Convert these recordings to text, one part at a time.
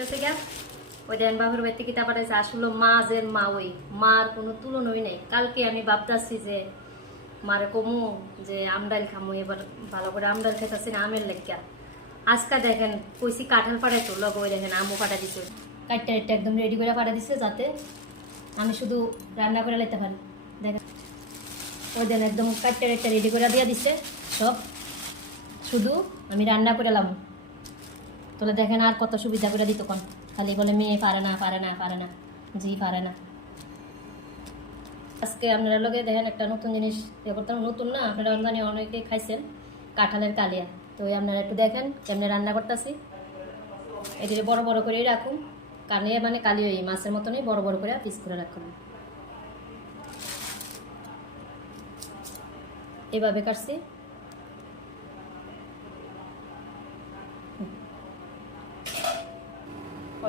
করতেছে গা ওই দেন বাবুর বাড়িতে কিতা পাঠাইছে আসলে মা যে মা ওই মার কোনো তুলনই নেই। কালকে আমি ভাবতেছি যে, মারে কমু, যে আমডাল খামু, এবার ভালো করে আমডাল খেতেছি না আমের লেগা আজকে দেখেন, কইছি কাঁঠাল পাঠাইতো লগ ওই দেখেন আমও পাঠা দিছে। কাটটা একটা একদম রেডি করে পাঠা দিছে যাতে আমি শুধু রান্না করে লাইতে পারি। দেখেন, ওই দেন একদম কাটটা একটা রেডি করে দিয়ে দিছে, সব। শুধু আমি রান্না করে লাম। তাহলে দেখেন আর কত সুবিধা করে দিত কোন। খালি বলে, মেয়ে পারে না পারে না পারে না, জি পারে না। আজকে আপনারা লোকে দেখেন একটা নতুন জিনিস ইয়ে করতাম নতুন না, আপনারা রমজানে অনেকে খাইছেন কাঁঠালের কালিয়া। তো আপনারা একটু দেখেন, কেমনে রান্না করতেছি। এটি বড় বড় করেই রাখুন কালিয়া মানে কালি ওই মাছের মতনই বড় বড় করে পিস করে রাখুন। এভাবে কাটছি।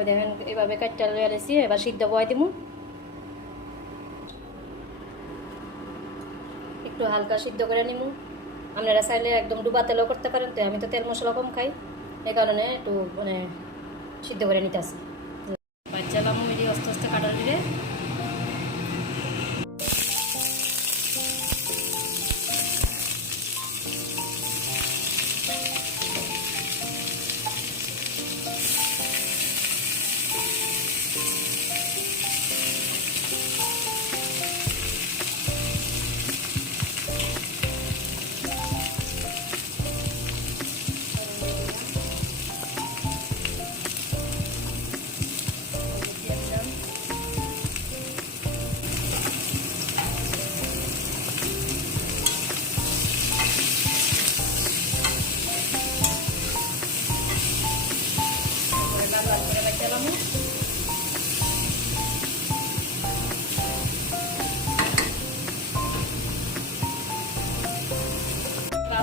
ওই দেখেন এভাবে কাটটা লয়ে রেছি এবার সিদ্ধ বয় দিব একটু হালকা সিদ্ধ করে নিমু। আপনারা চাইলে একদম ডুবা তেলও করতে পারেন, তো আমি তো তেল মশলা কম খাই। এই কারণে একটু মানে সিদ্ধ করে নিতে আসি বাচ্চা লামু এটি আস্তে আস্তে কাটা দিলে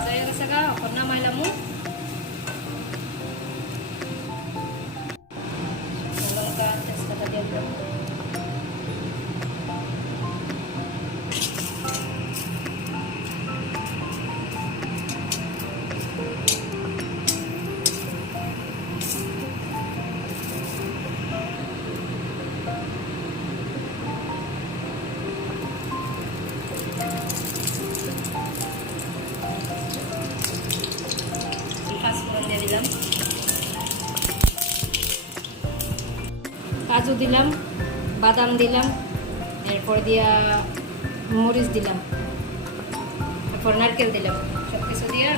হয়ে গেছে গা এখন নামাইলামু কাজু দিলাম বাদাম দিলাম এরপর দিয়া মরিচ দিলাম তারপর নারকেল দিলাম সব কিছু দিয়ে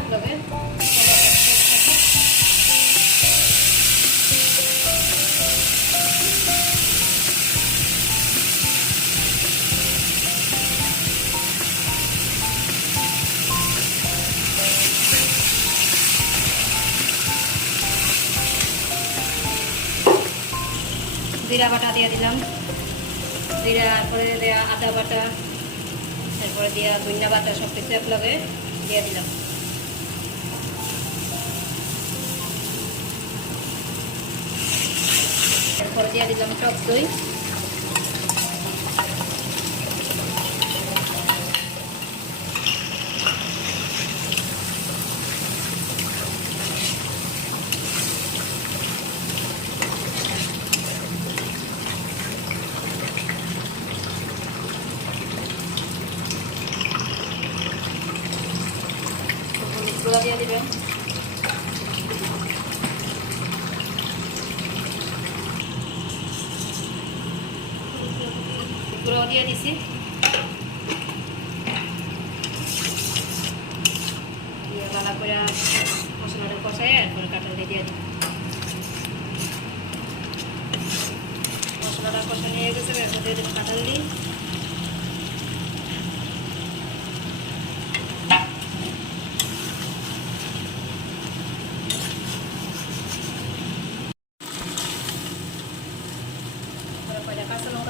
জিরা বাটা দিয়ে দিলাম। জিরা পরে দেওয়া আদা বাটা, তারপরে দিয়া ধনিয়া বাটা সব কিছু একলগে দিয়ে দিলাম। তারপরে দিয়ে দিলাম টক দই। গুঁড়া দিয়ে দিবেন দিছি। দিয়ে ভালো করে মশলাটা কষাই এরপরে কাঁঠাল দিয়ে দিই মশলাটা কষা নিয়ে গেছে, এরপর দিয়ে দেবো কাঁঠাল দিই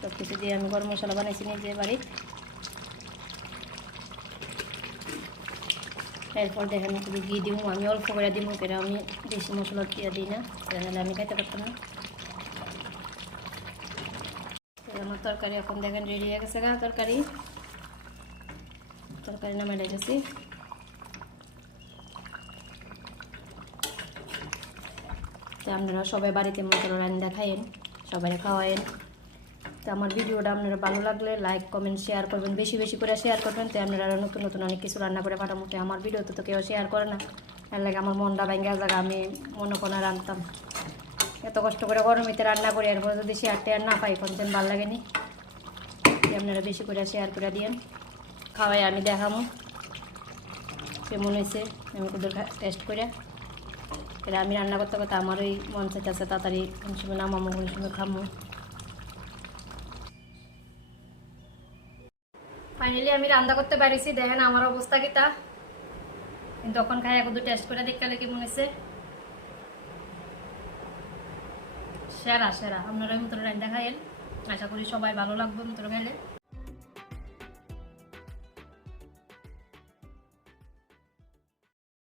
সব কিছু দিয়ে আমি গরম মশলা বানাইছি নিজে বাড়ির এরপর দেখেন শুধু ঘি দিব আমি অল্প করে দিব কেন আমি বেশি মশলা দিয়ে দিই না, তাহলে আমি খাইতে পারতাম না। আমার তরকারি এখন দেখেন রেডি হয়ে গেছে গা, তরকারি। তরকারি নামে রেখেছি আপনারা সবাই বাড়িতে মতো রান্না খাইয়েন, সবাই খাওয়ায়েন। তো আমার ভিডিওটা আপনারা ভালো লাগলে লাইক কমেন্ট শেয়ার করবেন। বেশি বেশি করে শেয়ার করবেন, তো আপনারা নতুন নতুন অনেক কিছু রান্না করে তো আমার ভিডিওতে তো কেউ শেয়ার করে না। এর লাগে আমার মনটা ভেঙে জায়গা আমি মনে কোনো রাখতাম এত কষ্ট করে গরমিতে রান্না করি, এরপরে যদি শেয়ার টেয়ার না পাই, কোনদিন ভালো লাগেনি? আপনারা বেশি করে শেয়ার করে দিয়েন। খাওয়াই আমি দেখামো। কেমন হয়েছে? আমি কুদুর টেস্ট করে। এটা আমি রান্না করতে করতে আমার ওই মন চাইতেছে তাড়াতাড়ি কোন সময় নামামো, কোন সময় খামো। ফাইনালি আমি রান্না করতে পারিছি। দেখেন আমার অবস্থা কি তা কিন্তু তখন খাই একদম টেস্ট করে দেখতে কেমন হয়েছে সেরা সেরা। আপনারা মতন রান্না খাইয়েন আশা করি সবাই ভালো লাগবে মতো খাইলে